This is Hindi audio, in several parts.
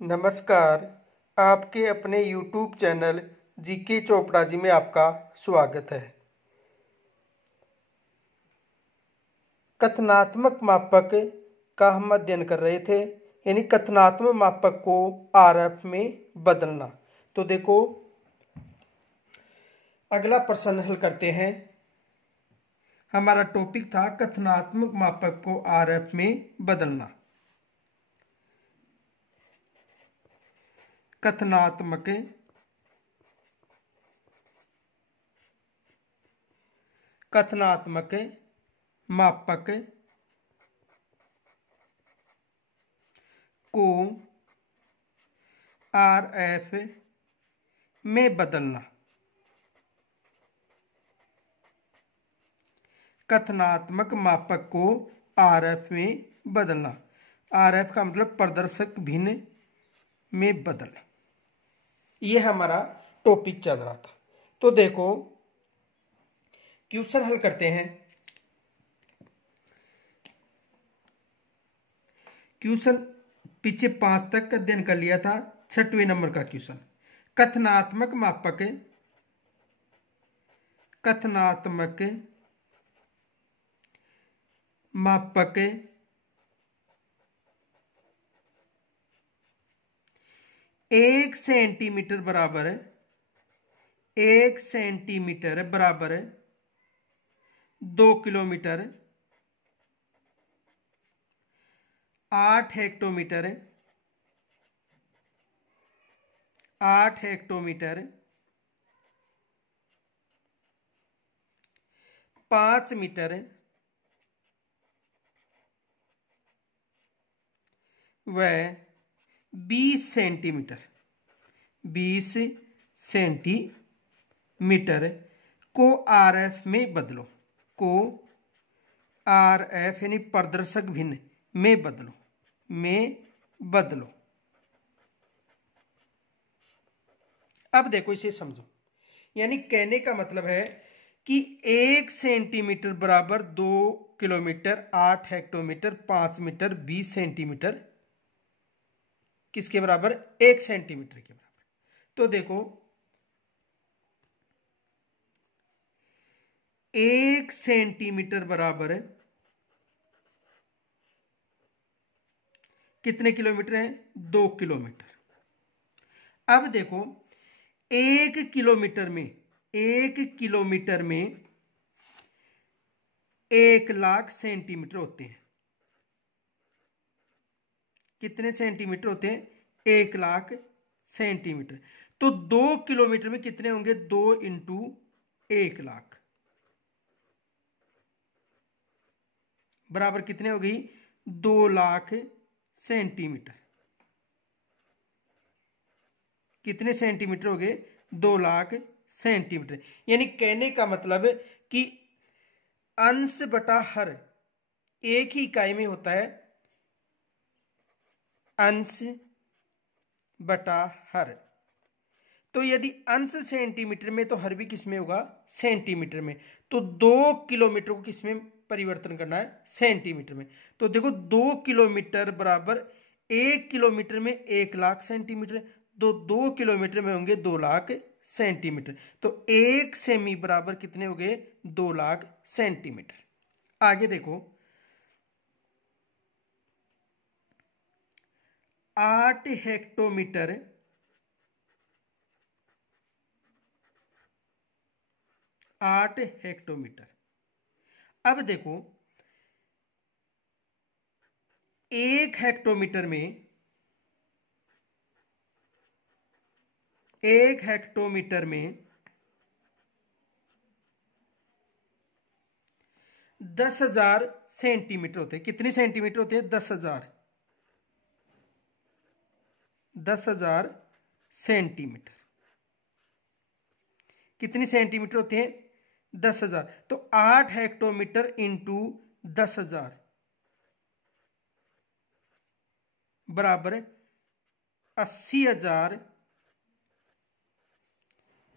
नमस्कार। आपके अपने YouTube channel GK Chopra ji में आपका स्वागत है। कथनात्मक मापक का हम अध्ययन कर रहे थे, यानी कथनात्मक मापक को आरएफ में बदलना। तो देखो, अगला प्रश्न हल करते हैं। हमारा टॉपिक था कथनात्मक मापक को आरएफ में बदलना। कथनात्मक मापक को आरएफ में बदलना। कथनात्मक मापक को आरएफ में बदलना। आरएफ का मतलब प्रदर्शक भिन्न में बदलना। यह हमारा टॉपिक चल रहा था। तो देखो, क्वेश्चन हल करते हैं। क्वेश्चन पीछे 5 तक का अध्ययन कर लिया था। 6वें नंबर का क्वेश्चन, कथनात्मक मापक एक सेंटीमीटर बराबर 2 किलोमीटर, 8 हेक्टोमीटर 5 मीटर व 20 सेंटीमीटर को आरएफ में बदलो। को आरएफ यानी प्रदर्शक भिन्न में बदलो। अब देखो, इसे समझो। यानी कहने का मतलब है कि 1 सेंटीमीटर बराबर 2 किलोमीटर, 8 हेक्टोमीटर, 5 मीटर, 20 सेंटीमीटर किसके बराबर? 1 सेंटीमीटर के बराबर। तो देखो, 1 सेंटीमीटर बराबर कितने किलोमीटर है? 2 किलोमीटर। अब देखो, 1 किलोमीटर में 1 लाख सेंटीमीटर होते हैं। कितने सेंटीमीटर होते हैं? 1 लाख सेंटीमीटर। तो 2 किलोमीटर में कितने होंगे? 2 इंटू 1 लाख बराबर कितने हो गई? 2 लाख सेंटीमीटर। कितने सेंटीमीटर हो गए? 2 लाख सेंटीमीटर। यानी कहने का मतलब कि अंश बटा हर एक ही इकाई में होता है। अंश बटा हर। तो यदि अंश सेंटीमीटर में तो हर भी किस में होगा? सेंटीमीटर में। तो 2 किलोमीटर को किस में परिवर्तन करना है? सेंटीमीटर में। तो देखो, 2 किलोमीटर बराबर 1 किलोमीटर में 1 लाख सेंटीमीटर, तो 2 किलोमीटर में होंगे 2 लाख सेंटीमीटर। तो 1 सेमी बराबर कितने हो गए? 2 लाख सेंटीमीटर। आगे देखो, 8 हेक्टोमीटर अब देखो, 1 हेक्टोमीटर में 10,000 सेंटीमीटर होते हैं। कितने सेंटीमीटर होते हैं? 10,000 सेंटीमीटर। कितने सेंटीमीटर होते हैं? 10,000। तो 8 हेक्टोमीटर इंटू 10,000 बराबर 80,000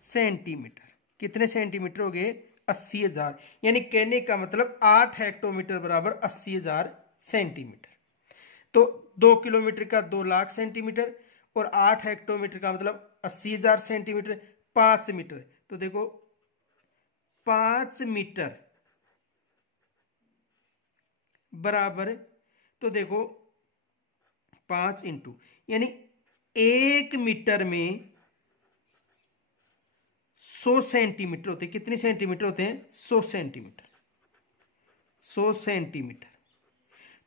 सेंटीमीटर। कितने सेंटीमीटर हो गए? 80,000। यानी कहने का मतलब 8 हेक्टोमीटर बराबर 80,000 सेंटीमीटर। तो 2 किलोमीटर का 2 लाख सेंटीमीटर, और 8 हेक्टोमीटर का मतलब 80,000 सेंटीमीटर। 5 मीटर, तो देखो 5 मीटर बराबर, तो देखो 5 यानी 1 मीटर में 100 सेंटीमीटर होते हैं। कितने सेंटीमीटर होते हैं? 100 सेंटीमीटर। 100 सेंटीमीटर,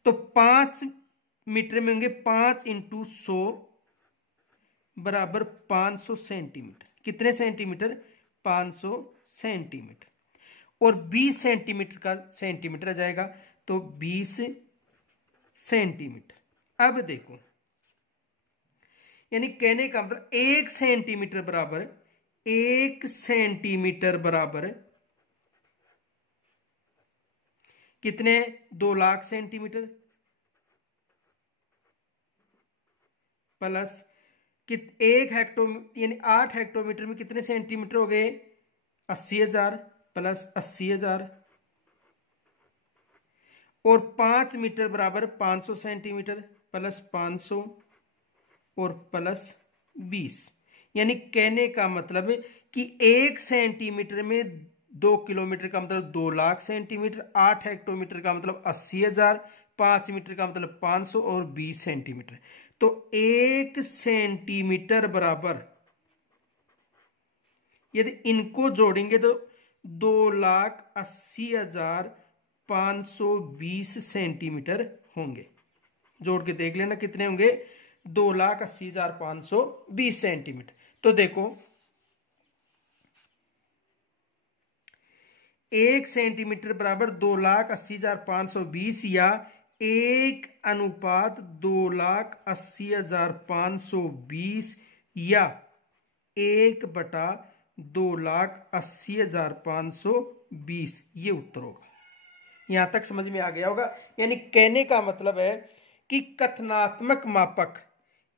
तो 5 मीटर में होंगे 5 × 100 बराबर 500 सेंटीमीटर। कितने सेंटीमीटर? 500 सेंटीमीटर। और 20 सेंटीमीटर का सेंटीमीटर आ जाएगा, तो 20 सेंटीमीटर। अब देखो, यानी कहने का मतलब 1 सेंटीमीटर बराबर, 1 सेंटीमीटर बराबर कितने? 2 लाख सेंटीमीटर, प्लस 1 हेक्टो यानी 8 हेक्टोमीटर में कितने सेंटीमीटर हो गए? 80,000 प्लस 80,000, और 5 मीटर बराबर 500 सेंटीमीटर प्लस 500 और प्लस 20। यानी कहने का मतलब कि 1 सेंटीमीटर में 2 किलोमीटर का मतलब 2 लाख सेंटीमीटर, 8 हेक्टोमीटर का मतलब 80,000, 5 मीटर का मतलब 500 और 20 सेंटीमीटर। तो 1 सेंटीमीटर बराबर, यदि इनको जोड़ेंगे तो 2,80,520 सेंटीमीटर होंगे। जोड़ के देख लेना कितने होंगे? 2,80,520 सेंटीमीटर। तो देखो 1 सेंटीमीटर बराबर 2,80,520 या 1:2,80,520 या 1/2,80,520, ये उत्तर होगा। यहां तक समझ में आ गया होगा। यानी कहने का मतलब है कि कथनात्मक मापक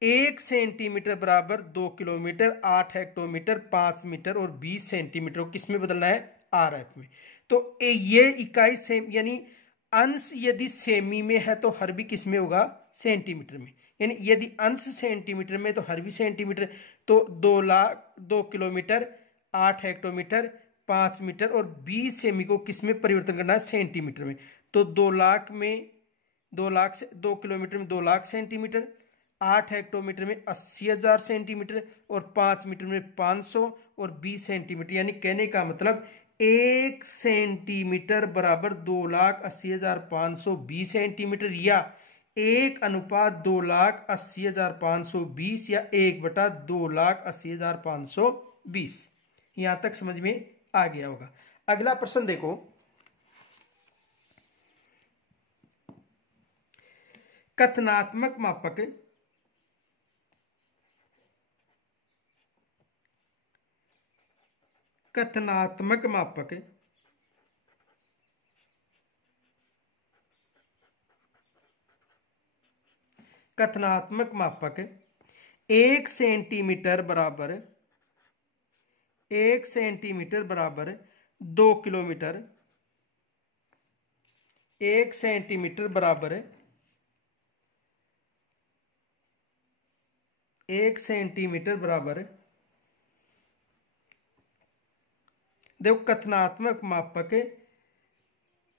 1 सेंटीमीटर बराबर 2 किलोमीटर, 8 हेक्टोमीटर, 5 मीटर और 20 सेंटीमीटर को किसमें बदलना है? RF में। तो ये इकाई सेम, यानी अंश यदि सेमी में है तो हर भी किसमें होगा? सेंटीमीटर में। यानी यदि अंश सेंटीमीटर में तो हर भी सेंटीमीटर। तो 2 किलोमीटर, 8 हेक्टोमीटर, 5 मीटर और 20 सेमी को किसमें परिवर्तन करना है? सेंटीमीटर में। तो 2 लाख में 2 लाख से 2 किलोमीटर में 2 लाख सेंटीमीटर, 8 हेक्टोमीटर में 80,000 सेंटीमीटर और 5 मीटर में 500 और 20 सेंटीमीटर। यानी कहने का मतलब 1 सेंटीमीटर बराबर 2,80,520 सेंटीमीटर या 1:2,80,520 या 1/2,80,520। यहां तक समझ में आ गया होगा। अगला प्रश्न देखो, कथनात्मक मापक कथनात्मक मापक कथनात्मक मापक 1 सेंटीमीटर बराबर 2 किलोमीटर, 1 सेंटीमीटर बराबर 1 सेंटीमीटर बराबर, देखो कथनात्मक मापक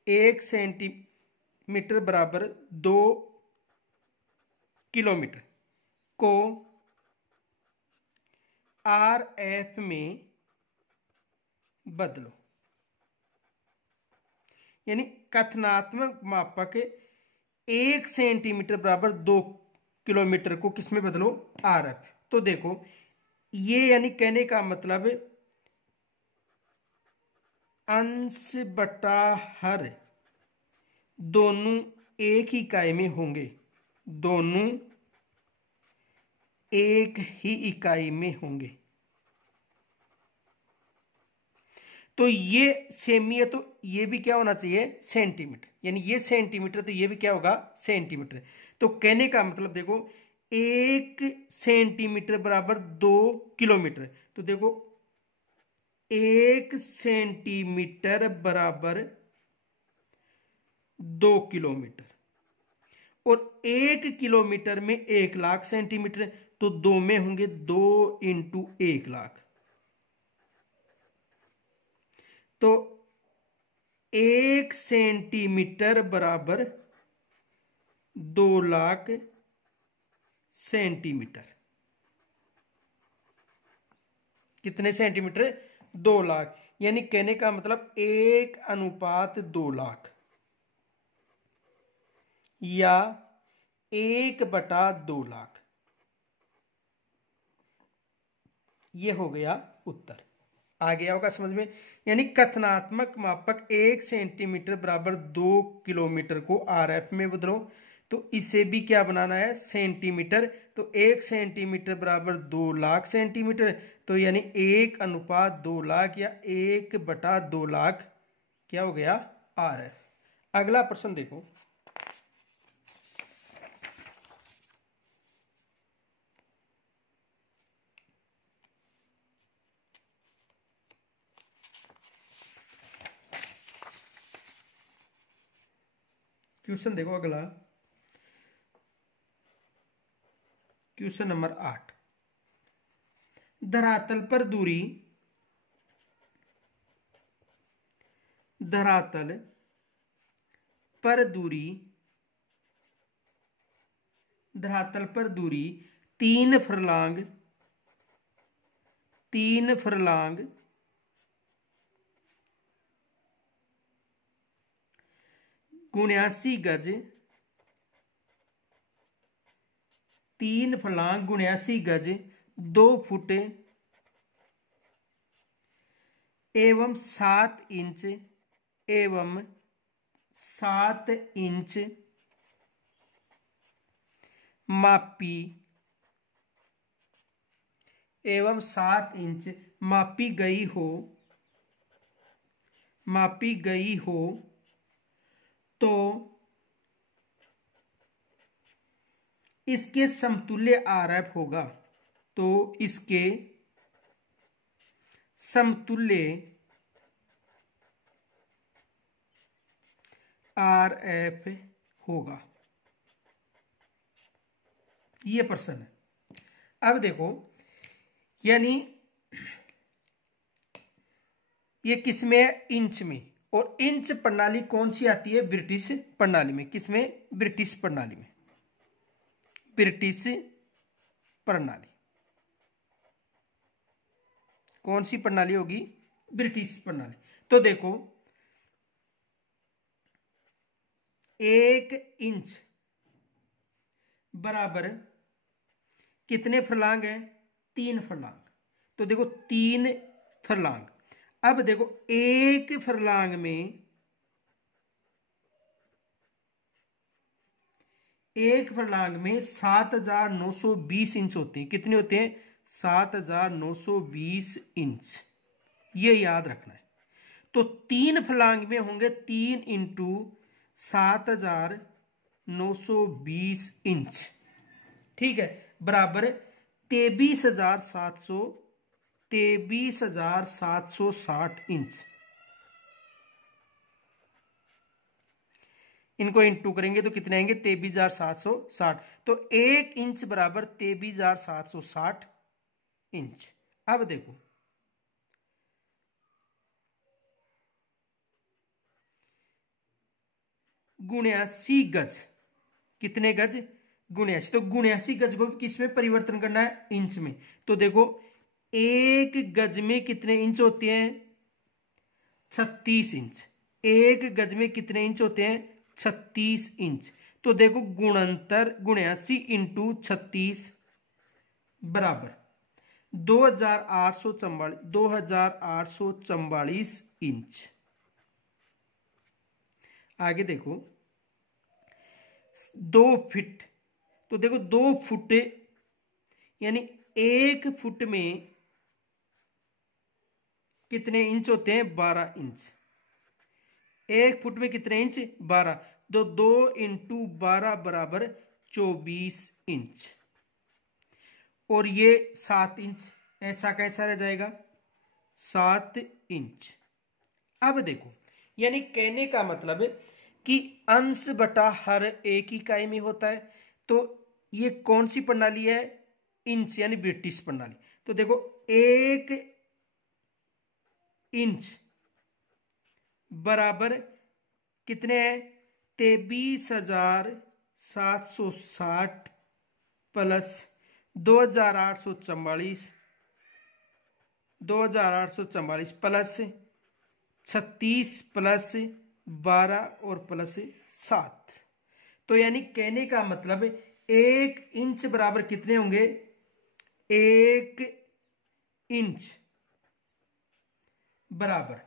1 सेंटीमीटर बराबर 2 किलोमीटर को RF में बदलो। यानी कथनात्मक मापक 1 सेंटीमीटर बराबर 2 किलोमीटर को किसमें बदलो? RF। तो देखो ये यानी कहने का मतलब अंश बटा हर दोनों एक ही इकाई में होंगे, दोनों एक ही इकाई में होंगे। तो ये सेमी है, तो ये भी क्या होना चाहिए? सेंटीमीटर। यानी ये सेंटीमीटर, तो ये भी क्या होगा? सेंटीमीटर। तो कहने का मतलब देखो 1 सेंटीमीटर बराबर 2 किलोमीटर। तो देखो 1 सेंटीमीटर बराबर 2 किलोमीटर और 1 किलोमीटर में 1,00,000 सेंटीमीटर, तो 2 में होंगे 2 इंटू 1,00,000, तो 1 सेंटीमीटर बराबर 2,00,000 सेंटीमीटर। कितने सेंटीमीटर? 2,00,000। यानी कहने का मतलब 1:2,00,000 या 1/2,00,000। ये हो गया उत्तर। आ गया होगा समझ में? यानी कथनात्मक मापक 1 सेंटीमीटर बराबर 2 किलोमीटर को RF में बदलो, तो इसे भी क्या बनाना है? सेंटीमीटर। तो 1 सेंटीमीटर बराबर 2,00,000 सेंटीमीटर, तो यानी 1:2,00,000 या 1/2,00,000 क्या हो गया? RF। अगला प्रश्न देखो। क्वेश्चन देखो अगला, क्वेश्चन नंबर 8। धरातल पर दूरी, धरातल पर दूरी, धरातल पर दूरी 3 फर्लांग, 3 फर्लांग 79 गज, 3 फर्लांग 79 गज 2 फुट एवं 7 इंच, एवं 7 इंच मापी, एवं 7 इंच मापी गई हो, मापी गई हो, तो इसके समतुल्य RF होगा। तो इसके समतुल्य RF होगा। ये प्रश्न है। अब देखो, यानी ये किसमें है? इंच में। और इंच प्रणाली कौन सी आती है? ब्रिटिश प्रणाली में। किसमें? ब्रिटिश प्रणाली में। ब्रिटिश प्रणाली कौन सी प्रणाली होगी? ब्रिटिश प्रणाली। तो देखो, 1 इंच बराबर कितने फर्लांग है? 3 फर्लांग। तो देखो 3 फर्लांग। अब देखो 1 फर्लांग में, 1 फर्लांग में 7,920 इंच होते हैं। कितने होते हैं? 7,920 इंच। ये याद रखना है। तो 3 फर्लांग में होंगे 3 इंटू 7,920 इंच। ठीक है, बराबर 23,760 इंच। इनको इंटू करेंगे तो कितने आएंगे? 23,760। तो 1 इंच बराबर 23,760 इंच। अब देखो, गुण्यासी गज, कितने गज? 79। तो 79 गज को किसमें परिवर्तन करना है? इंच में। तो देखो 1 गज में कितने इंच होते हैं? 36 इंच। 1 गज में कितने इंच होते हैं? 36 इंच। तो देखो गुणंतर 79 इंटू 36 बराबर 2,844 इंच। आगे देखो 2 फीट। तो देखो 2 फुट यानी 1 फुट में कितने इंच होते हैं? 12 इंच। 1 फुट में कितने इंच? 12। तो 2 इंटू 12 बराबर 24 इंच। और ये 7 इंच, ऐसा कैसा रह जाएगा? 7 इंच। अब देखो, यानी कहने का मतलब कि अंश बटा हर एक इकाई में होता है। तो ये कौन सी प्रणाली है? इंच यानी ब्रिटिश प्रणाली। तो देखो 1 इंच बराबर कितने हैं? 23,760 प्लस 2,844 प्लस 36 प्लस 12 और प्लस 7। तो यानी कहने का मतलब 1 इंच बराबर कितने होंगे? 1 इंच बराबर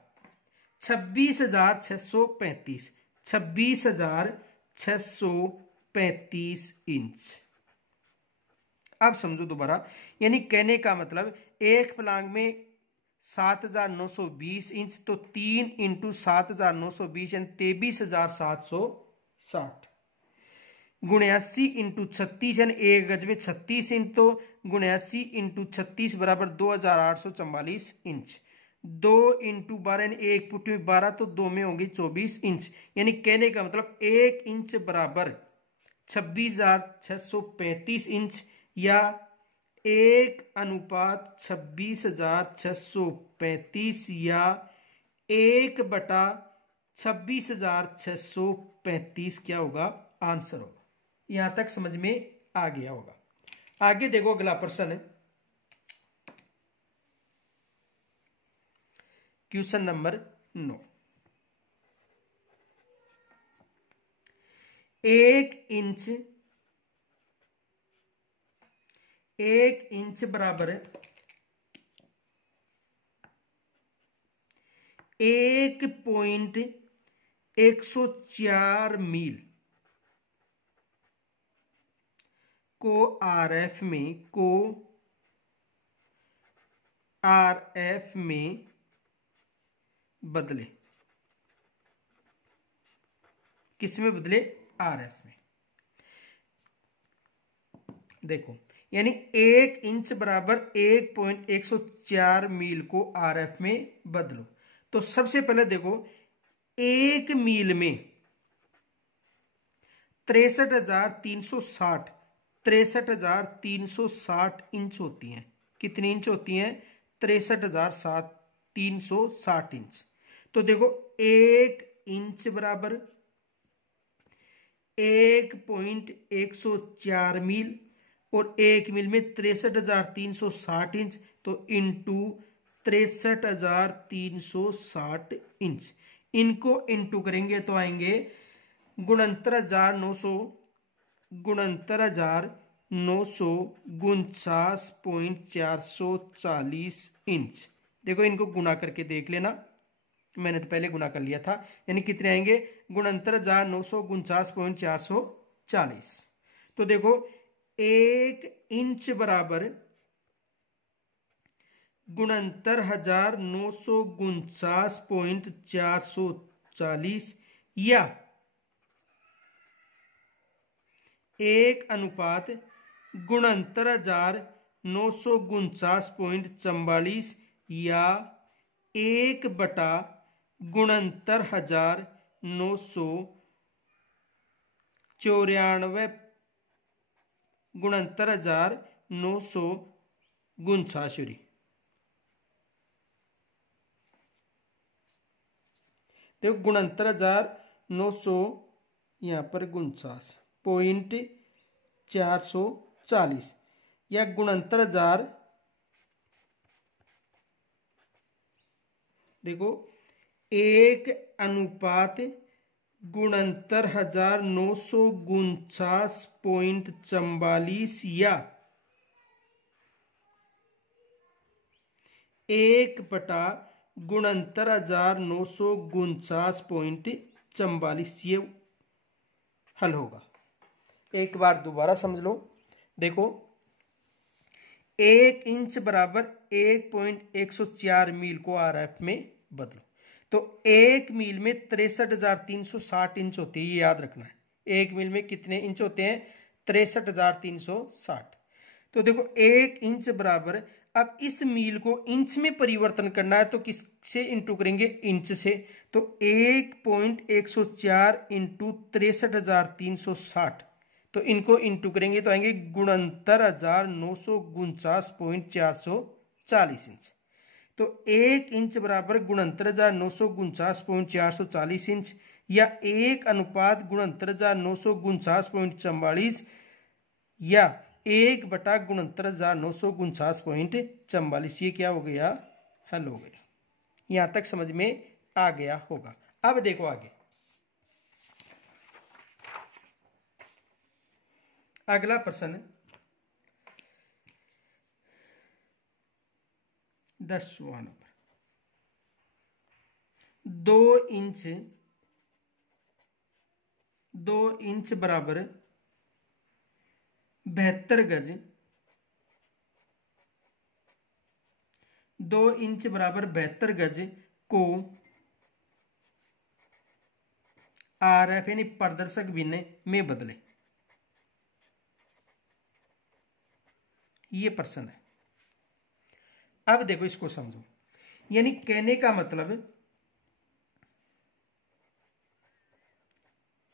26,635 26,635 इंच। अब समझो दोबारा, यानी कहने का मतलब एक फलांग में 7,920 इंच, तो 3 इंटू 7,920 यानी 23,760 गुणे 80 इंटू 36 यानी एक गज में 36 इंच, तो गुणे 80 इंटू 36 बराबर 2,844 इंच। 2 इंटू 12 यानी एक फुट में 12, तो 2 में होंगी 24 इंच। यानी कहने का मतलब 1 इंच बराबर 26,635 इंच या 1:26,635 या 1/26,635 क्या होगा? आंसर होगा। यहां तक समझ में आ गया होगा। आगे देखो अगला प्रश्न, क्वेश्चन नंबर 9। 1 इंच बराबर 1.104 मील को आरएफ में बदले। किस में बदले? आरएफ में। देखो यानी 1 इंच बराबर 1.104 मील को आरएफ में बदलो। तो सबसे पहले देखो 1 मील में 63,360 इंच होती हैं। कितनी इंच होती हैं? 63,360 इंच। तो देखो 1 इंच बराबर 1.104 मील और 1 मील में 63,360 इंच, तो इंटू 63,360 इंच। इनको इंटू करेंगे तो आएंगे 69,949.440 इंच। देखो इनको गुना करके देख लेना, मैंने तो पहले गुना कर लिया था। यानी कितने आएंगे? 69,949.440। तो देखो 1 इंच बराबर 69,949.440 या 1:69,949.44 या 1/69,994 69,949। देखो 69,900 यहां पर 49.440 या 69,000। देखो 1:69,949.44 या 1/69,949.44 ये हल होगा। एक बार दोबारा समझ लो। देखो 1 इंच बराबर 1.104 मील को आरएफ में बदलो। तो 1 मील में 63,360 इंच होती है, ये याद रखना है। 1 मील में कितने इंच होते हैं? 63,360। तो देखो 1 इंच बराबर अब इस मील को इंच में परिवर्तन करना है तो किससे इंटू करेंगे? इंच से। तो 1.104 इंटू 63,360, तो इनको इंटू करेंगे तो आएंगे 69,949.440 इंच। तो 1 इंच बराबर 69,949.440 इंच, या 1:69,949.44, या 1/69,949.44। ये क्या हो गया? हल हो गया। यहां तक समझ में आ गया होगा। अब देखो आगे, अगला प्रश्न 10वां नंबर। 2 इंच बराबर 72 गज, 2 इंच बराबर 72 गज को RF यानी पारदर्शक भिन्न में बदले। ये प्रश्न है। अब देखो इसको समझो, यानी कहने का मतलब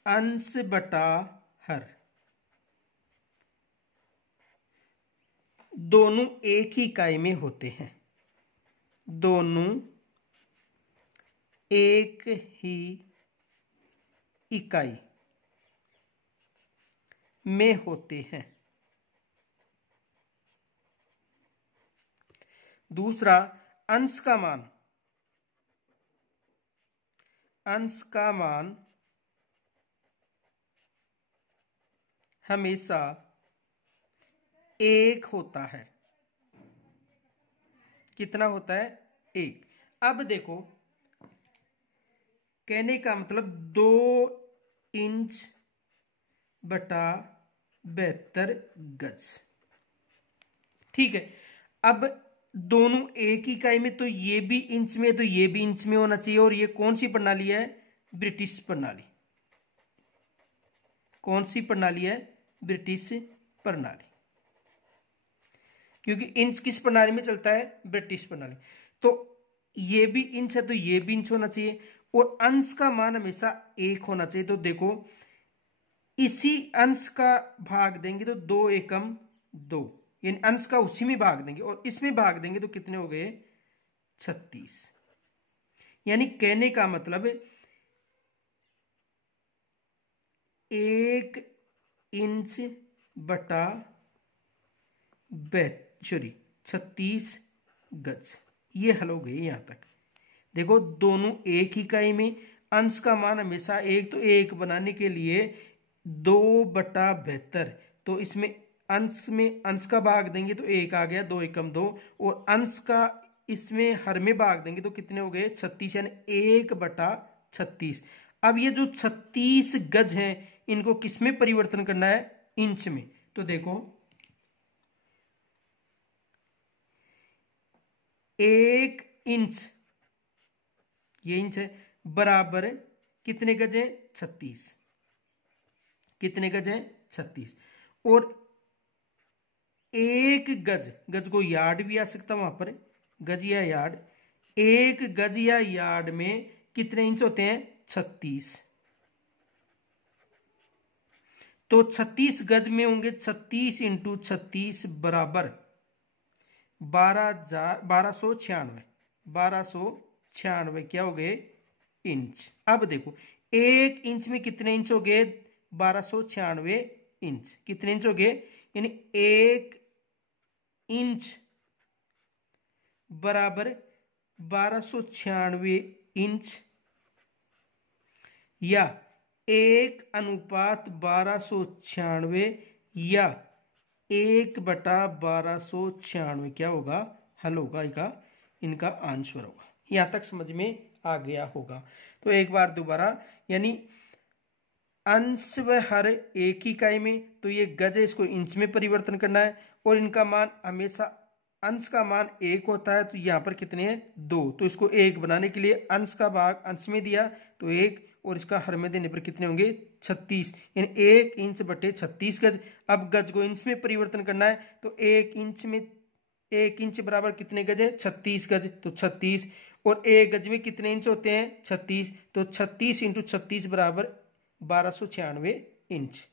अंश बटा हर दोनों एक ही इकाई में होते हैं, दोनों एक ही इकाई में होते हैं। दूसरा, अंश का मान हमेशा एक होता है। कितना होता है? एक। अब देखो कहने का मतलब 2 इंच बटा 72 गज। ठीक है। अब दोनों एक ही इकाई में, तो ये भी इंच में तो ये भी इंच में होना चाहिए। और ये कौन सी प्रणाली है? ब्रिटिश प्रणाली। कौन सी प्रणाली है? ब्रिटिश प्रणाली। क्योंकि इंच किस प्रणाली में चलता है? ब्रिटिश प्रणाली। तो ये भी इंच है तो ये भी इंच होना चाहिए, और अंश का मान हमेशा एक होना चाहिए। तो देखो इसी अंश का भाग देंगे तो 2 एकम 2, यानी अंश का उसी में भाग देंगे और इसमें भाग देंगे तो कितने हो गए? 36। यानी कहने का मतलब 1 इंच बटा 36 गज। ये हल हो गई यहां तक। देखो दोनों एक ही इकाई में, अंश का मान हमेशा एक, तो एक बनाने के लिए 2/72, तो इसमें अंश का भाग देंगे तो 1 आ गया, 2 एकम 2, और अंश का इसमें हर में भाग देंगे तो कितने हो गए? 36, यानी 1/36। अब ये जो 36 गज हैं इनको किस में परिवर्तन करना है? इंच में। तो देखो 1 इंच, ये इंच है, बराबर कितने गज है? 36। कितने गज है? 36। और 1 गज को यार्ड भी आ सकता वहां पर, गज या यार्ड। 1 गज या यार्ड में कितने इंच होते हैं? 36। तो 36 गज में होंगे 36 इंटू 36 बराबर 1296 क्या हो गए? इंच। अब देखो 1 इंच में कितने इंच हो गए? 1296 इंच। कितने इंच हो गए? यानी 1 इंच बराबर 1296 इंच, या 1:1296, या 1/1296 क्या होगा? हल होगा इनका आंसर होगा। यहां तक समझ में आ गया होगा। तो एक बार दोबारा, यानी अंश व हर एक ही इकाई में, तो ये गज है, इसको इंच में परिवर्तन करना है, और इनका मान हमेशा, अंश का मान 1 होता है तो यहां पर कितने हैं? 2, तो इसको 1 बनाने के लिए अंश का भाग अंश में दिया तो 1, और इसका हर में देने पर कितने होंगे? 36, यानी 1 इंच बटे 36 गज। अब गज को इंच में परिवर्तन करना है तो 1 इंच में 1 इंच बराबर कितने गज है? 36 गज। तो 36, और 1 गज में कितने इंच होते हैं? 36। तो 36 इंटू 36 बराबर 1296 इंच।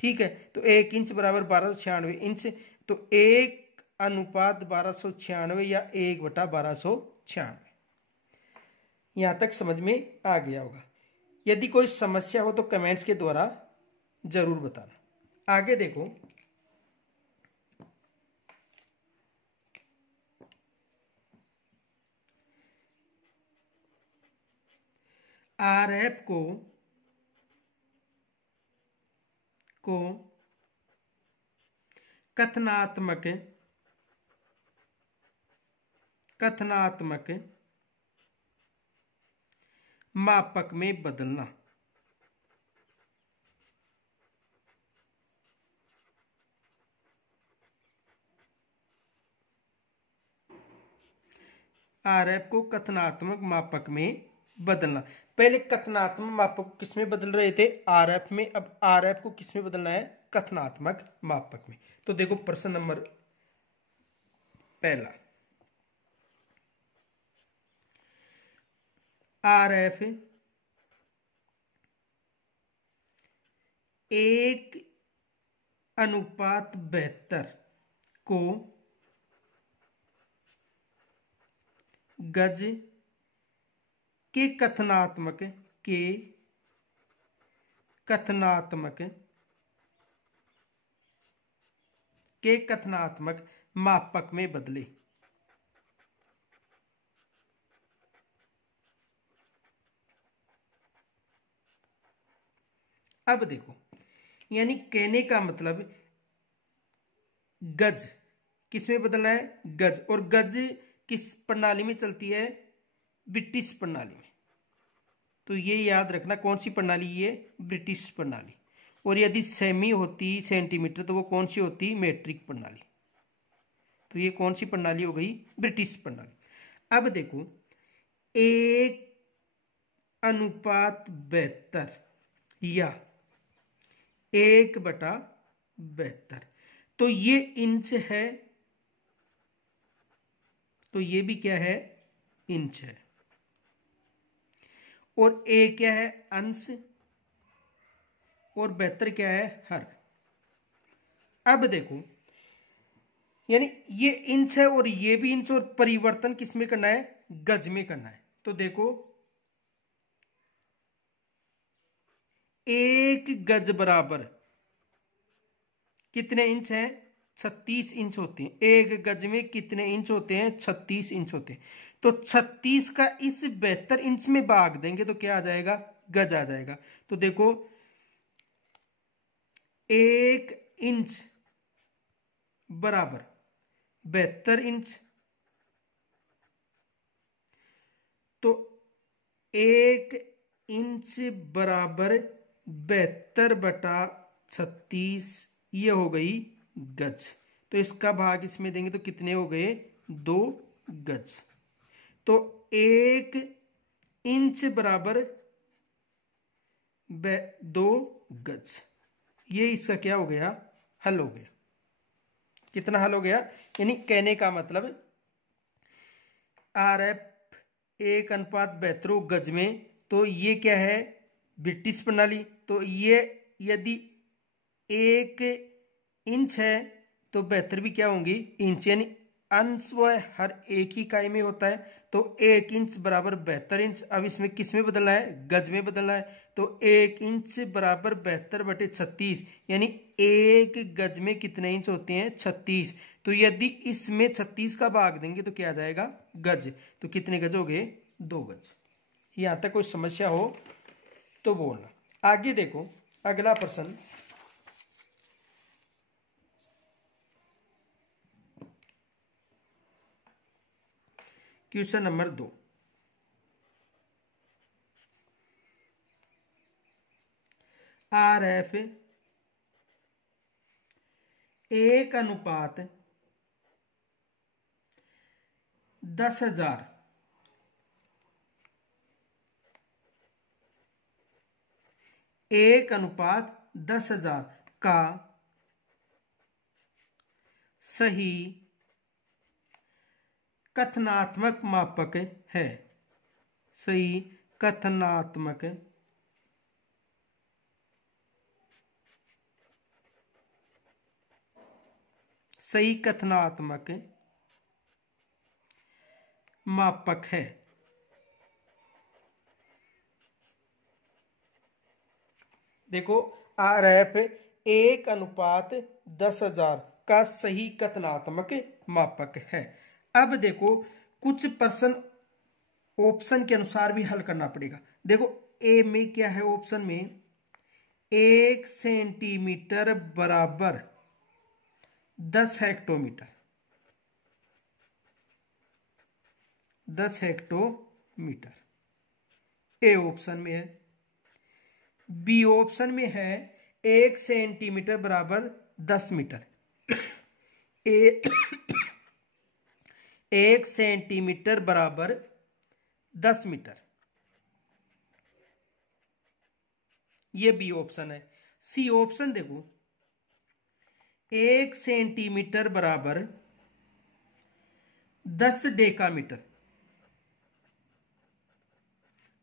ठीक है, तो 1 इंच बराबर 1296 इंच। तो 1:1296 या 1/1296। यहां तक समझ में आ गया होगा। यदि कोई समस्या हो तो कमेंट्स के द्वारा जरूर बताना। आगे देखो, आरएफ को कथनात्मक मापक में बदलना। आरएफ को कथनात्मक मापक में बदलना। पहले कथनात्मक मापक को किस में बदल रहे थे? आरएफ में। अब आरएफ को किस में बदलना है? कथनात्मक मापक में। तो देखो प्रश्न नंबर पहला, आरएफ 1:72 को गज के कथनात्मक मापक में बदले। अब देखो, यानी कहने का मतलब गज किस में बदलना है? गज। और गज किस प्रणाली में चलती है? ब्रिटिश प्रणाली में। तो ये याद रखना, कौन सी प्रणाली? ये ब्रिटिश प्रणाली। और यदि सेमी होती सेंटीमीटर तो वो कौन सी होती? मीट्रिक प्रणाली। तो ये कौन सी प्रणाली हो गई? ब्रिटिश प्रणाली। अब देखो, 1:72 या 1/72, तो ये इंच है, तो ये भी क्या है? इंच है। और ए क्या है? अंश। और 72 क्या है? हर। अब देखो, यानी ये इंच है और ये भी इंच, और परिवर्तन किस में करना है? गज में करना है। तो देखो, 1 गज बराबर कितने इंच है? 36 इंच होते हैं। 1 गज में कितने इंच होते हैं? 36 इंच होते हैं। तो 36 का इस 72 इंच में भाग देंगे तो क्या आ जाएगा? गज आ जाएगा। तो देखो, 1 इंच बराबर 72 इंच। तो 1 इंच बराबर 72/36, ये हो गई गज। तो इसका भाग इसमें देंगे तो कितने हो गए? 2 गज। तो 1 इंच बराबर 2 गज। ये इसका क्या हो गया? हल हो गया। कितना हल हो गया? यानी कहने का मतलब आरएफ 1:72 गज में, तो ये क्या है? ब्रिटिश प्रणाली। तो ये यदि 1 इंच है तो 72 भी क्या होंगी? इंच। यानी अंश वो है हर एक ही इकाई में होता है। तो 1 इंच बराबर 72 इंच। अब इसमें किस में बदलना है? गज में बदलना है। तो 1 इंच बराबर 72/36, यानी 1 गज में कितने इंच होते हैं? 36। तो यदि इसमें 36 का भाग देंगे तो क्या आ जाएगा? गज। तो कितने गज हो गए? 2 गज। यहां तक कोई समस्या हो तो बोलना। आगे देखो, अगला प्रश्न, क्वेश्चन नंबर 2। आरएफ 1:10,000 1:10,000 का सही कथनात्मक मापक है। सही कथनात्मक सही कथनात्मक मापक है। देखो RF 1:10,000 का सही कथनात्मक मापक है। अब देखो कुछ प्रश्न ऑप्शन के अनुसार भी हल करना पड़ेगा। देखो ए में क्या है, ऑप्शन में 1 सेंटीमीटर बराबर 10 हेक्टोमीटर, 10 हेक्टोमीटर ए ऑप्शन में है। बी ऑप्शन में है 1 सेंटीमीटर बराबर 10 मीटर। ए 1 सेंटीमीटर बराबर 10 मीटर, ये बी ऑप्शन है। सी ऑप्शन देखो 1 सेंटीमीटर बराबर 10 डेकामीटर,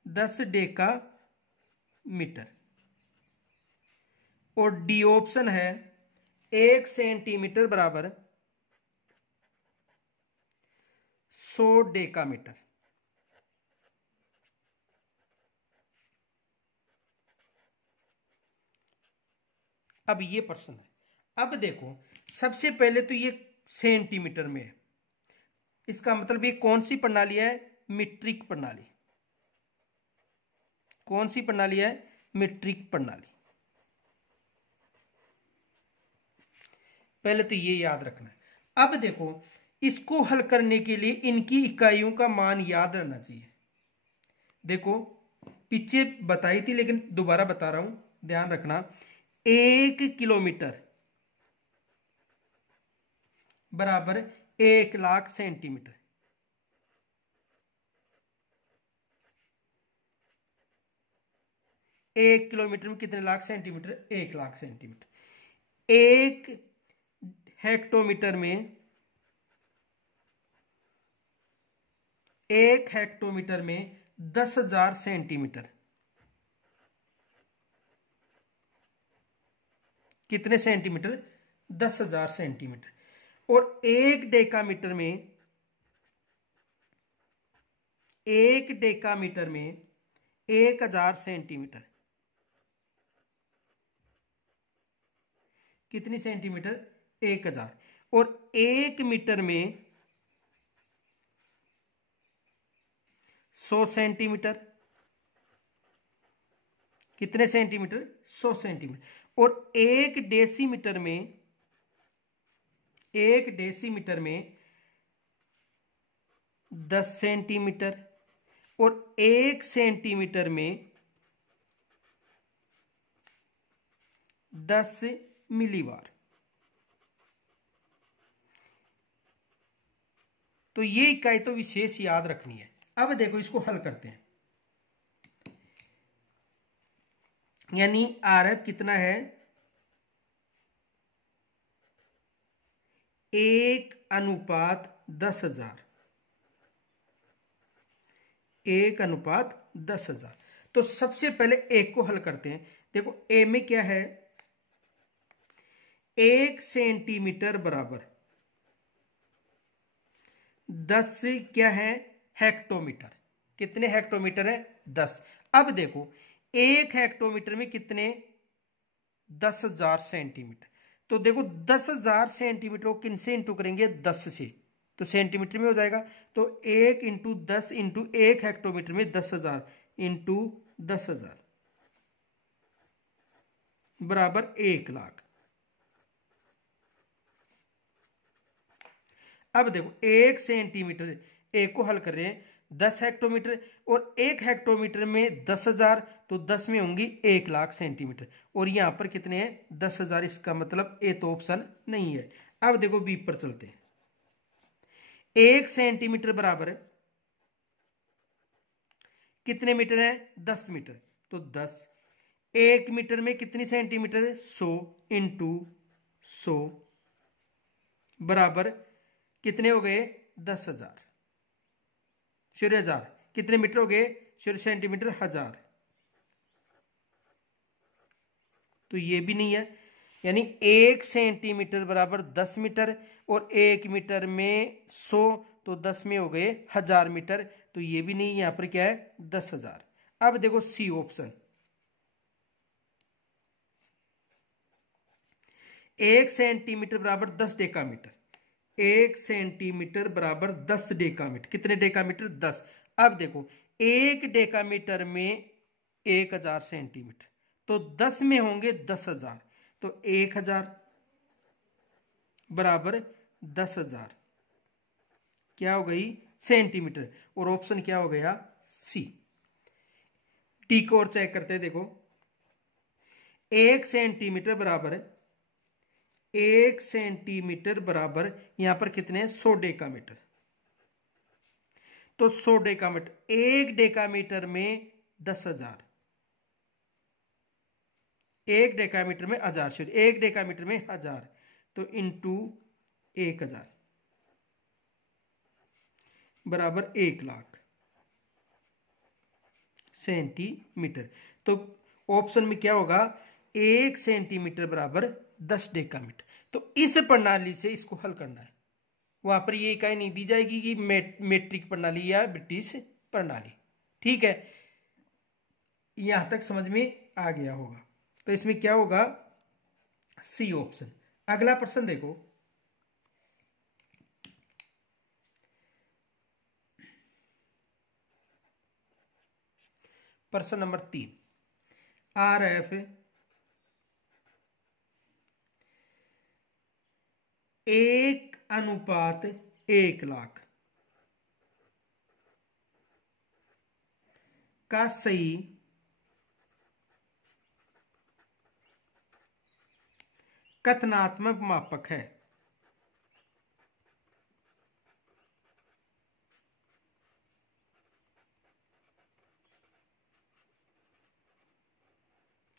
10 डेकामीटर। और डी ऑप्शन है 1 सेंटीमीटर बराबर 100 डेकामीटर। अब ये प्रश्न है। अब देखो सबसे पहले तो ये सेंटीमीटर में है, इसका मतलब ये कौन सी प्रणाली है, मीट्रिक प्रणाली। कौन सी प्रणाली है, मीट्रिक प्रणाली। पहले तो ये याद रखना है। अब देखो इसको हल करने के लिए इनकी इकाइयों का मान याद रहना चाहिए। देखो पीछे बताई थी लेकिन दोबारा बता रहा हूं, ध्यान रखना। 1 किलोमीटर बराबर 1,00,000 सेंटीमीटर। 1 किलोमीटर में कितने लाख सेंटीमीटर, 1,00,000 सेंटीमीटर। 1 हेक्टोमीटर में 1 हेक्टोमीटर में 10,000 सेंटीमीटर। कितने सेंटीमीटर, 10,000 सेंटीमीटर। और 1 डेकामीटर में 1,000 सेंटीमीटर। कितनी सेंटीमीटर, 1,000। और 1 मीटर में 100 सेंटीमीटर। कितने सेंटीमीटर, 100 सेंटीमीटर। और 1 डेसीमीटर में 10 सेंटीमीटर। और 1 सेंटीमीटर में 10 मिलीबार। तो ये इकाई तो विशेष याद रखनी है। अब देखो इसको हल करते हैं। यानी RF कितना है, 1:10,000। 1:10,000। तो सबसे पहले एक को हल करते हैं। देखो ए में क्या है, 1 सेंटीमीटर बराबर 10 क्या है, हेक्टोमीटर। कितने हेक्टोमीटर है, 10। अब देखो 1 हेक्टोमीटर में कितने, 10,000 सेंटीमीटर। तो देखो 10,000 सेंटीमीटर को किन से इंटू करेंगे, 10 से, तो सेंटीमीटर में हो जाएगा। तो 1 इंटू 10 इंटू 1 हेक्टोमीटर में 10,000 इंटू 10,000 बराबर 1,00,000। अब देखो 1 सेंटीमीटर, एक को हल कर रहे हैं, 10 हेक्टोमीटर। और 1 हेक्टोमीटर में 10,000, तो 10 में होंगी 1,00,000 सेंटीमीटर। और यहां पर कितने हैं, 10,000। इसका मतलब ए तो ऑप्शन नहीं है। अब देखो बी पर चलते हैं। 1 सेंटीमीटर बराबर कितने मीटर है, 10 मीटर। तो 10, 1 मीटर में कितनी सेंटीमीटर है, 100 इंटू 100 बराबर कितने हो गए, 10,000। सूर्य 1000 कितने मीटर हो गए सूर्य सेंटीमीटर 1000, तो ये भी नहीं है, यानी 1 सेंटीमीटर बराबर 10 मीटर और 1 मीटर में 100, तो 10 में हो गए 1000 मीटर, तो ये भी नहीं, यहां पर क्या है 10,000। अब देखो सी ऑप्शन, 1 सेंटीमीटर बराबर 10 डेकामीटर, 1 सेंटीमीटर बराबर 10 डेकामीटर, कितने डेकामीटर 10। अब देखो 1 डेकामीटर में 1000 सेंटीमीटर, तो 10 में होंगे 10,000, तो 1000 बराबर 10,000 क्या हो गई सेंटीमीटर, और ऑप्शन क्या हो गया सी। टी को और चेक करते हैं, देखो 1 सेंटीमीटर बराबर 1 सेंटीमीटर बराबर यहां पर कितने 100 डेकामीटर, तो 100 डेकामीटर, 1 डेकामीटर में 10,000, 1 डेकामीटर में 1000, सॉरी 1 डेकामीटर में 1000, तो इंटू 1000 बराबर 1,00,000 सेंटीमीटर। तो ऑप्शन में क्या होगा 1 सेंटीमीटर बराबर 10 डेकामीटर। तो इस प्रणाली से इसको हल करना है, वहां पर ये इकाई नहीं दी जाएगी कि मेट्रिक प्रणाली या ब्रिटिश प्रणाली। ठीक है, यहां तक समझ में आ गया होगा। तो इसमें क्या होगा सी ऑप्शन। अगला प्रश्न देखो, प्रश्न नंबर 3, RF 1:1,00,000 का सही कथनात्मक मापक है।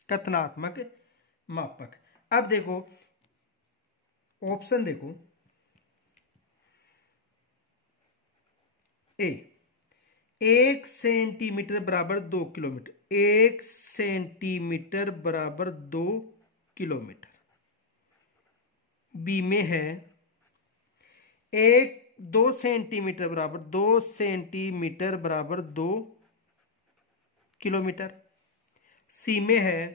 कथनात्मक मापक, अब देखो ऑप्शन देखो, ए 1 सेंटीमीटर बराबर 2 किलोमीटर, 1 सेंटीमीटर बराबर 2 किलोमीटर। बी में है 2 सेंटीमीटर बराबर 2 सेंटीमीटर बराबर 2 किलोमीटर। सी में है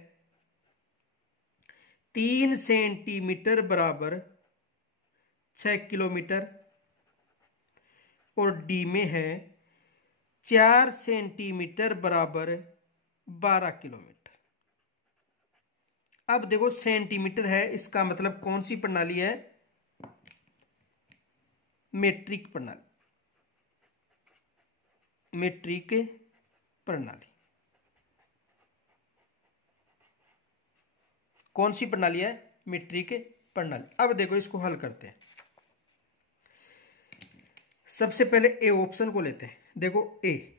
3 सेंटीमीटर बराबर 6 किलोमीटर, और डी में है 4 सेंटीमीटर बराबर 12 किलोमीटर। अब देखो सेंटीमीटर है, इसका मतलब कौन सी प्रणाली है मेट्रिक प्रणाली, मेट्रिक प्रणाली। कौन सी प्रणाली है मीट्रिक प्रणाली। अब देखो इसको हल करते हैं। सबसे पहले ए ऑप्शन को लेते हैं। देखो ए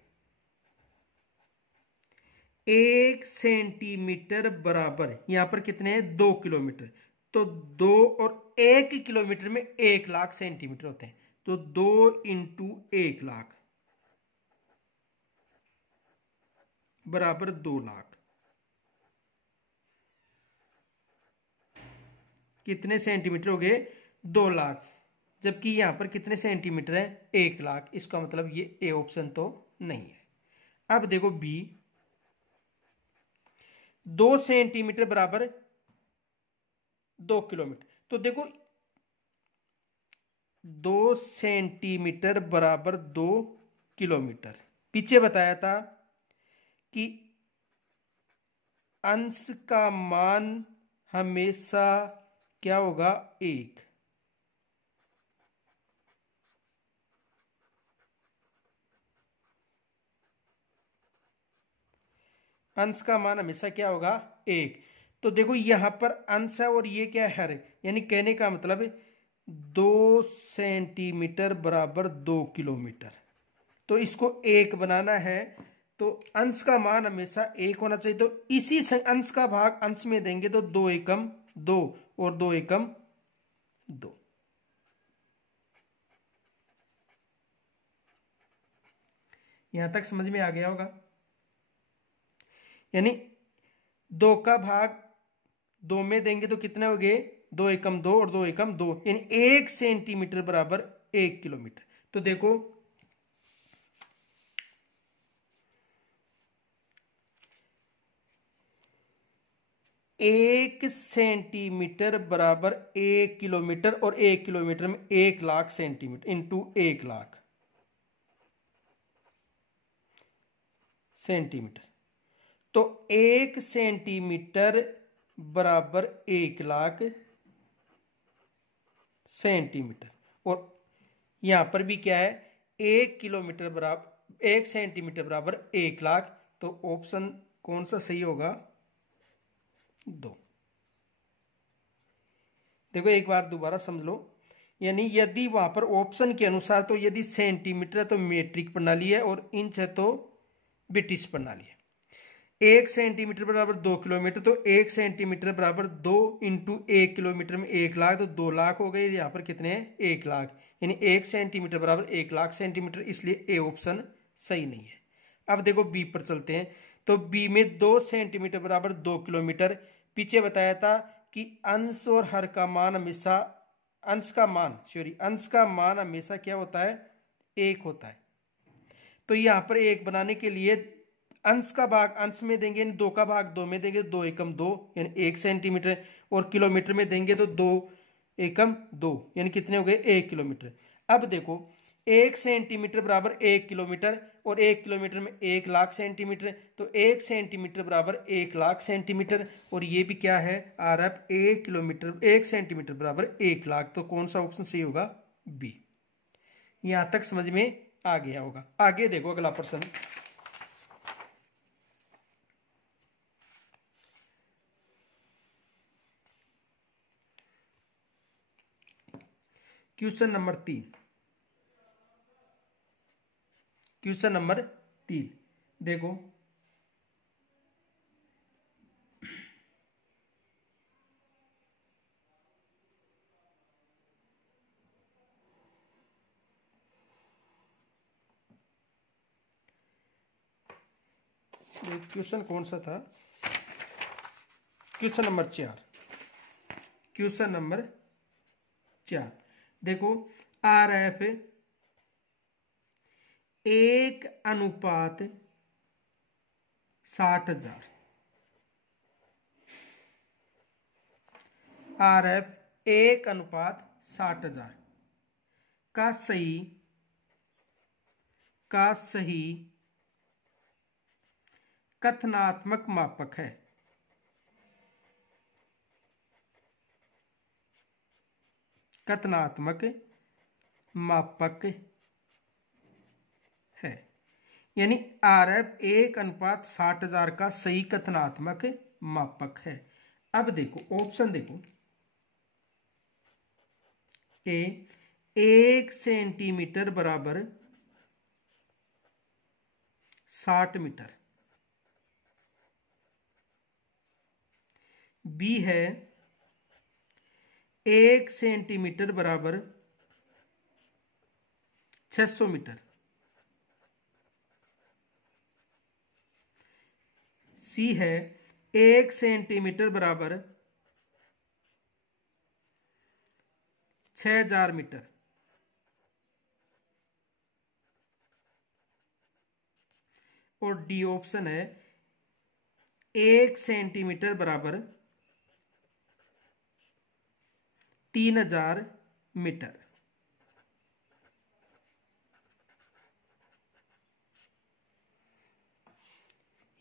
1 सेंटीमीटर बराबर यहां पर कितने हैं 2 किलोमीटर, तो 2 और 1 किलोमीटर में 1,00,000 सेंटीमीटर होते हैं, तो 2 इंटू 1,00,000 बराबर 2,00,000। कितने सेंटीमीटर हो गए 2,00,000, जबकि यहां पर कितने सेंटीमीटर है 1,00,000, इसका मतलब ये ए ऑप्शन तो नहीं है। अब देखो बी 2 सेंटीमीटर बराबर 2 किलोमीटर, तो देखो 2 सेंटीमीटर बराबर 2 किलोमीटर, पीछे बताया था कि अंश का मान हमेशा क्या होगा 1। अंश का मान हमेशा क्या होगा 1। तो देखो यहां पर अंश है और ये क्या है, यानी कहने का मतलब 2 सेंटीमीटर बराबर 2 किलोमीटर। तो इसको 1 बनाना है, तो अंश का मान हमेशा 1 होना चाहिए। तो इसी अंश का भाग अंश में देंगे, तो 2 एकम 2 और 2 एकम 2। यहां तक समझ में आ गया होगा। यानी 2 का भाग 2 में देंगे तो कितने हो गए, 2 एकम 2 और 2 एकम 2, यानी 1 सेंटीमीटर बराबर 1 किलोमीटर। तो देखो 1 सेंटीमीटर बराबर 1 किलोमीटर, और 1 किलोमीटर में 1 lakh centimetre into 1 lakh centimetre. तो 1 सेंटीमीटर बराबर 1 लाख सेंटीमीटर, और यहां पर भी क्या है, 1 किलोमीटर बराबर 1 सेंटीमीटर बराबर 1 लाख। तो ऑप्शन कौन सा सही होगा, 2। देखो एक बार दोबारा समझ लो, यानी यदि वहां पर ऑप्शन के अनुसार, तो यदि सेंटीमीटर है तो मीट्रिक प्रणाली है, और इंच है तो ब्रिटिश प्रणाली है। 1 सेंटीमीटर बराबर 2 किलोमीटर, तो 1 सेंटीमीटर बराबर 2 इंटू 1 किलोमीटर में 1 लाख, तो 2 लाख हो गए। यहां पर कितने हैं, 1 लाख, यानी 1 सेंटीमीटर बराबर 1 लाख सेंटीमीटर, इसलिए ए ऑप्शन सही नहीं है। अब देखो बी पर चलते हैं। तो बी में 2 सेंटीमीटर बराबर 2 किलोमीटर। पीछे बताया था कि अंश और हर का मान हमेशा, अंश का मान हमेशा क्या होता है, 1 होता है। तो यहां पर 1 बनाने के लिए अंश का भाग अंश में देंगे, यानी 2 का भाग 2 में देंगे, 2 एकम 2 यानी 1 सेंटीमीटर, और किलोमीटर में देंगे तो 2 एकम 2 यानी कितने हो गए, 1 किलोमीटर। अब देखो 1 सेंटीमीटर बराबर 1 किलोमीटर, और 1 किलोमीटर में 1 लाख सेंटीमीटर, तो 1 सेंटीमीटर बराबर 1 लाख सेंटीमीटर, और ये भी क्या है, आ रहा है 1 किलोमीटर 1 सेंटीमीटर बराबर 1 लाख। तो कौन सा ऑप्शन सही होगा, बी। यहां तक समझ में आ गया होगा। आगे देखो अगला प्रश्न, क्वेश्चन नंबर 3। क्वेश्चन नंबर 3 देखो, क्वेश्चन कौन सा था, क्वेश्चन नंबर 4। क्वेश्चन नंबर 4 देखो, RF 1:60,000, RF 1:60,000 का सही कथनात्मक मापक है। कथनात्मक मापक है, यानी RF 1:60,000 का सही कथनात्मक मापक है। अब देखो ऑप्शन देखो, ए 1 सेंटीमीटर बराबर 60 मीटर, बी है 1 सेंटीमीटर बराबर 600 मीटर, सी है 1 सेंटीमीटर बराबर 6,000 मीटर, और डी ऑप्शन है 1 सेंटीमीटर बराबर 3,000 मीटर।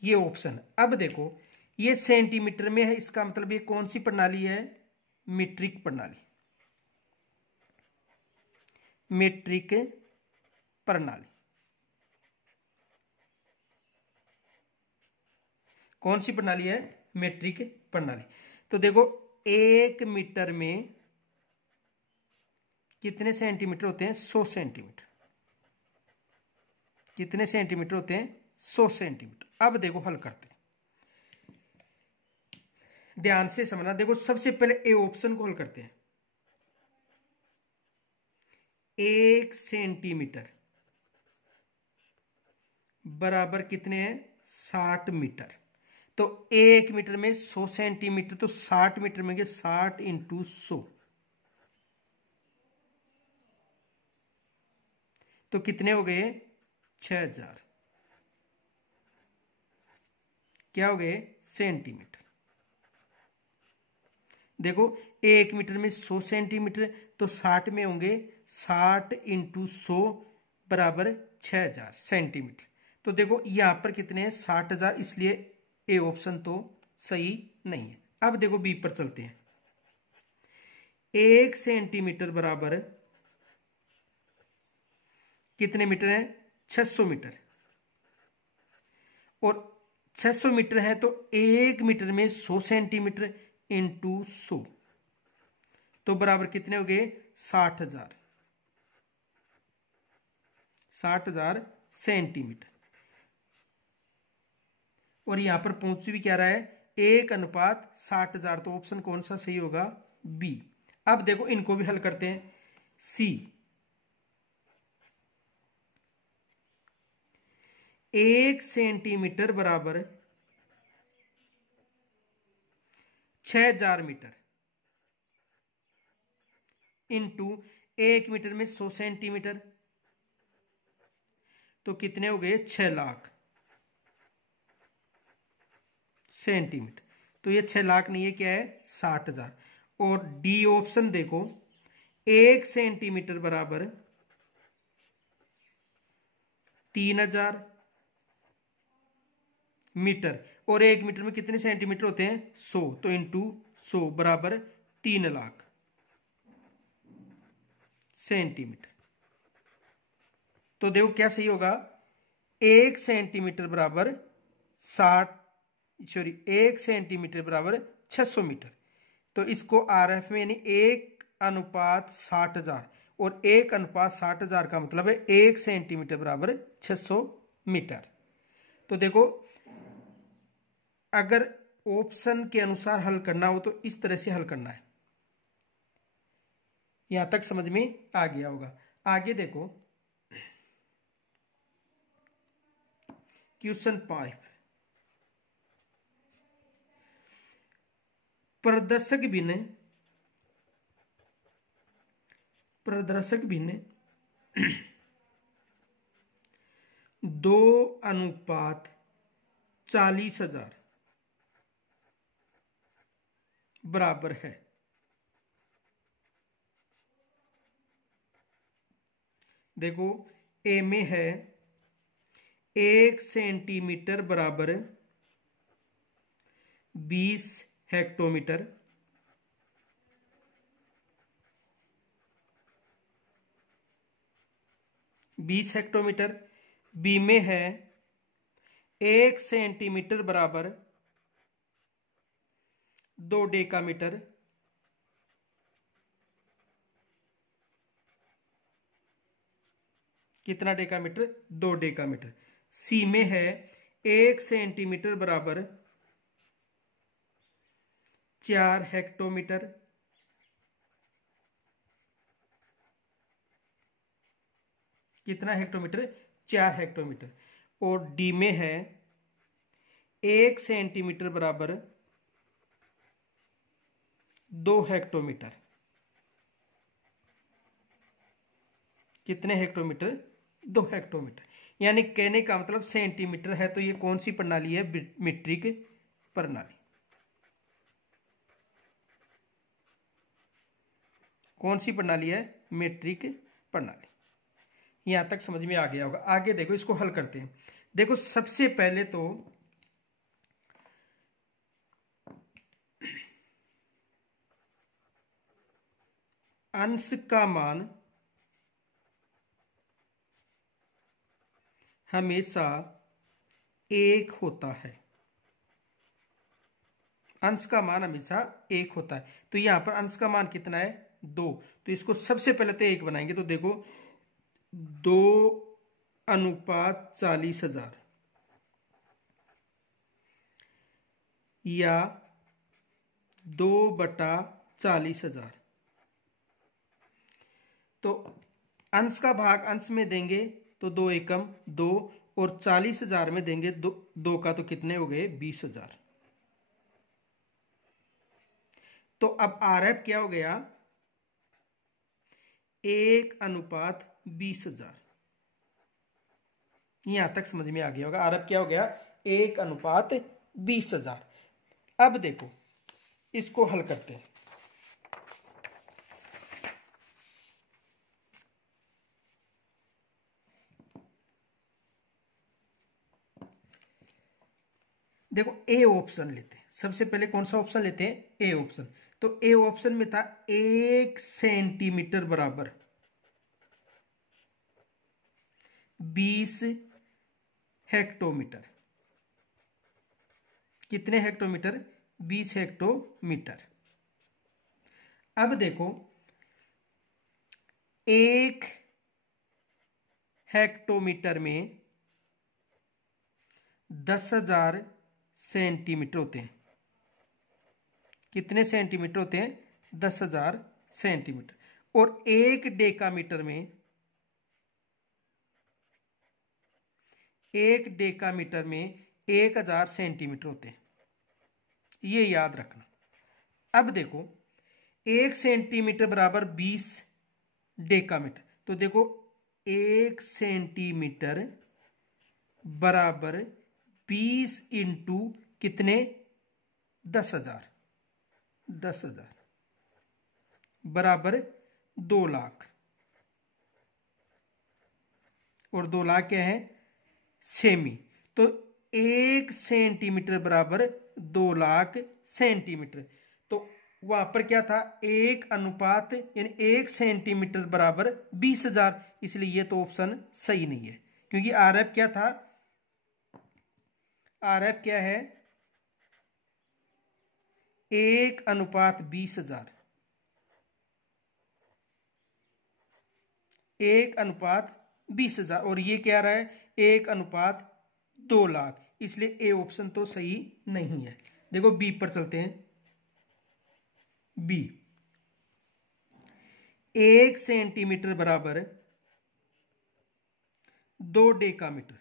ये ऑप्शन। अब देखो ये सेंटीमीटर में है, इसका मतलब ये कौन सी प्रणाली है, मीट्रिक प्रणाली। मीट्रिक प्रणाली कौन सी प्रणाली है, मीट्रिक प्रणाली। तो देखो 1 मीटर में कितने सेंटीमीटर होते हैं, 100 सेंटीमीटर। कितने सेंटीमीटर होते हैं, 100 सेंटीमीटर। अब देखो हल करते हैं, ध्यान से समझना। देखो सबसे पहले ए ऑप्शन को हल करते हैं। 1 सेंटीमीटर बराबर कितने हैं 60 मीटर। तो 1 मीटर में 100 सेंटीमीटर, तो 60 मीटर में 60 इंटू 100, तो कितने हो गए 6000, क्या हो गए सेंटीमीटर। देखो 1 मीटर में 100 सेंटीमीटर, तो 60 में होंगे 60 इंटू 100 बराबर 6000 सेंटीमीटर। तो देखो यहां पर कितने हैं 60,000, इसलिए ए ऑप्शन तो सही नहीं है। अब देखो बी पर चलते हैं। 1 सेंटीमीटर बराबर कितने मीटर है 600 मीटर, और 600 मीटर है तो 1 मीटर में 100 सेंटीमीटर इंटू 100, तो बराबर कितने हो गए 60,000, 60,000 सेंटीमीटर। और यहां पर पहुंच भी क्या रहा है 1:60,000, तो ऑप्शन कौन सा सही होगा बी। अब देखो इनको भी हल करते हैं। सी 1 सेंटीमीटर बराबर 6000 मीटर इंटू 1 मीटर में 100 सेंटीमीटर, तो कितने हो गए 6 लाख सेंटीमीटर। तो ये 6 लाख नहीं है, क्या है 60,000। और डी ऑप्शन देखो 1 सेंटीमीटर बराबर 3000 मीटर, और 1 मीटर में कितने सेंटीमीटर होते हैं 100, तो इंटू 100 बराबर 3 लाख सेंटीमीटर। तो देखो क्या सही होगा 1 सेंटीमीटर बराबर 1 सेंटीमीटर बराबर 600 मीटर। तो इसको आरएफ में यानी 1:60,000, और 1:60,000 का मतलब है 1 सेंटीमीटर बराबर 600 मीटर। तो देखो अगर ऑप्शन के अनुसार हल करना हो तो इस तरह से हल करना है। यहां तक समझ में आ गया होगा। आगे देखो क्वेश्चन 5, प्रदर्शक भिन्न 2:40,000 बराबर है। देखो ए में है 1 सेंटीमीटर बराबर 20 हेक्टोमीटर, बी में है 1 सेंटीमीटर बराबर 2 डेकामीटर, कितना डेकामीटर 2 डेकामीटर। सी में है 1 सेंटीमीटर बराबर 4 हेक्टोमीटर, कितना हेक्टोमीटर 4 हेक्टोमीटर। और डी में है 1 सेंटीमीटर बराबर 2 हेक्टोमीटर, कितने हेक्टोमीटर 2 हेक्टोमीटर। यानी कहने का मतलब सेंटीमीटर है तो ये कौन सी प्रणाली है मीट्रिक प्रणाली। कौन सी प्रणाली है मीट्रिक प्रणाली। यहां तक समझ में आ गया होगा। आगे देखो इसको हल करते हैं। देखो सबसे पहले तो अंश का मान हमेशा 1 होता है, अंश का मान हमेशा 1 होता है। तो यहां पर अंश का मान कितना है 2, तो इसको सबसे पहले तो 1 बनाएंगे। तो देखो 2:40,000 या 2/40,000, तो अंश का भाग अंश में देंगे तो 2 एकम 2, और 40,000 में देंगे दो का तो कितने हो गए 20,000। तो अब RF क्या हो गया 1:20,000। यहां तक समझ में आ गया होगा। RF क्या हो गया 1:20,000। अब देखो इसको हल करते हैं। देखो ए ऑप्शन लेते हैं। सबसे पहले कौन सा ऑप्शन लेते हैं ए ऑप्शन। तो ए ऑप्शन में था 1 सेंटीमीटर बराबर 20 हेक्टोमीटर। कितने हेक्टोमीटर 20 हेक्टोमीटर। अब देखो 1 हेक्टोमीटर में 10,000 सेंटीमीटर होते हैं। कितने सेंटीमीटर होते हैं 10,000 सेंटीमीटर। और 1 डेकामीटर में 1,000 सेंटीमीटर होते हैं। ये याद रखना। अब देखो 1 सेंटीमीटर बराबर 20 डेकामीटर। तो देखो 1 सेंटीमीटर बराबर 20 इंटू कितने 10,000 बराबर 2 लाख। और 2 लाख क्या है सेमी। तो 1 सेंटीमीटर बराबर 2 लाख सेंटीमीटर। तो वहां पर क्या था 1 यानी 1 सेंटीमीटर बराबर 20,000। इसलिए ये तो ऑप्शन सही नहीं है, क्योंकि RF क्या था RF क्या है 1:20,000। 1:20,000 और ये क्या रहा है 1:2 लाख। इसलिए ए ऑप्शन तो सही नहीं है। देखो बी पर चलते हैं। बी 1 सेंटीमीटर बराबर 2 डेकामीटर।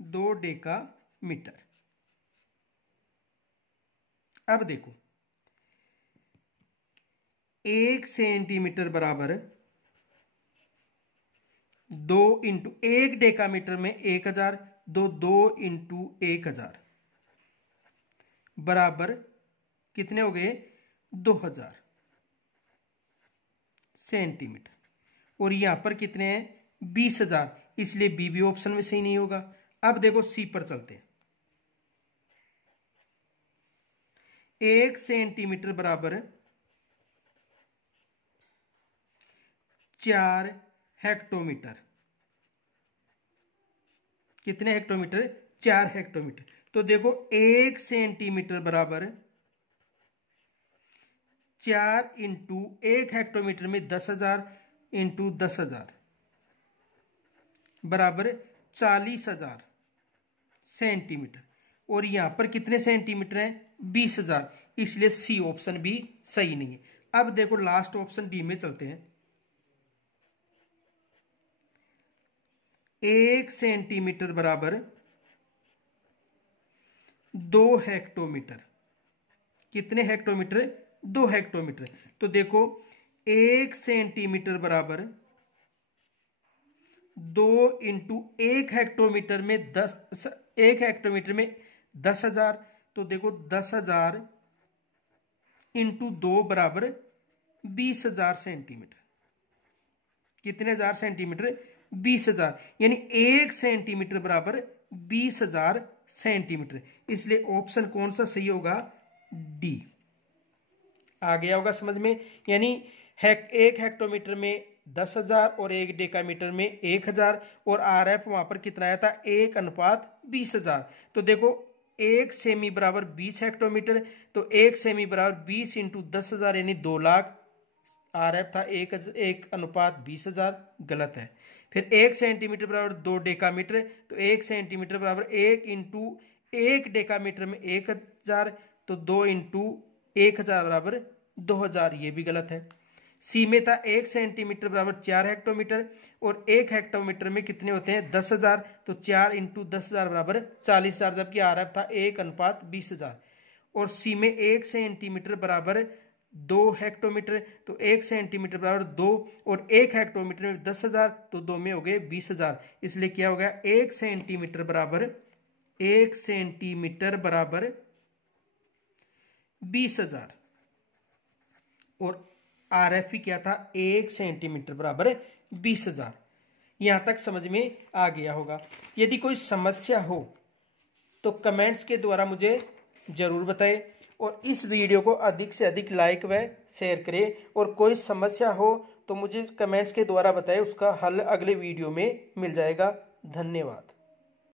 2 डेकामीटर। अब देखो 1 सेंटीमीटर बराबर 2 इंटू 1 डेकामीटर में 1,000 2 इंटू 1,000 बराबर कितने हो गए 2,000 सेंटीमीटर। और यहां पर कितने हैं 20,000। इसलिए बी भी ऑप्शन में सही नहीं होगा। अब देखो सी पर चलते हैं। 1 सेंटीमीटर बराबर 4 हेक्टोमीटर। कितने हेक्टोमीटर 4 हेक्टोमीटर। तो देखो 1 सेंटीमीटर बराबर 4 इंटू 1 हेक्टोमीटर में 10,000 इंटू 10,000 बराबर 40,000 सेंटीमीटर। और यहां पर कितने सेंटीमीटर है 20,000। इसलिए सी ऑप्शन भी सही नहीं है। अब देखो लास्ट ऑप्शन डी में चलते हैं। 1 सेंटीमीटर बराबर 2 हेक्टोमीटर। कितने हेक्टोमीटर 2 हेक्टोमीटर। तो देखो 1 सेंटीमीटर बराबर 2 इंटू 1 हेक्टोमीटर में 1 हेक्टोमीटर में 10,000। तो देखो 10,000 इंटू 2 बराबर 20,000 सेंटीमीटर। कितने हजार सेंटीमीटर 20,000। यानी 1 सेंटीमीटर बराबर 20,000 सेंटीमीटर। इसलिए ऑप्शन कौन सा सही होगा डी। आ गया होगा समझ में। यानी 1 हेक्टोमीटर में 10,000 और 1 डेकामीटर में 1,000। और RF वहां पर कितना आया था 1:20,000। तो देखो 1 सेमी बराबर 20 हेक्टोमीटर। तो 1 सेमी बराबर 20 इंटू 10,000 यानी 2 लाख। RF था 1:20,000 गलत है। फिर 1 सेंटीमीटर बराबर 2 डेकामीटर। तो 1 सेंटीमीटर बराबर 1 इंटू 1 डेकामीटर में 1,000। तो 2 इंटू 1,000 बराबर 2,000। ये भी गलत है। सी में था 1 सेंटीमीटर बराबर 4 हेक्टोमीटर, और 1 हेक्टोमीटर में कितने होते हैं 10,000, तो 4 इंटू 10,000 बराबर 40,000, जबकि आर एफ था 1:20,000। और सी में 1 सेंटीमीटर बराबर 2 हेक्टोमीटर, तो 1 सेंटीमीटर बराबर 2, और 1 हेक्टोमीटर में 10,000, तो 2 में हो गए 20,000। इसलिए क्या हो गया 1 सेंटीमीटर बराबर 20,000, और आर एफ ही क्या था 1 सेंटीमीटर बराबर 20,000। यहां तक समझ में आ गया होगा। यदि कोई समस्या हो तो कमेंट्स के द्वारा मुझे जरूर बताएं, और इस वीडियो को अधिक से अधिक लाइक व शेयर करें, और कोई समस्या हो तो मुझे कमेंट्स के द्वारा बताएं, उसका हल अगले वीडियो में मिल जाएगा। धन्यवाद।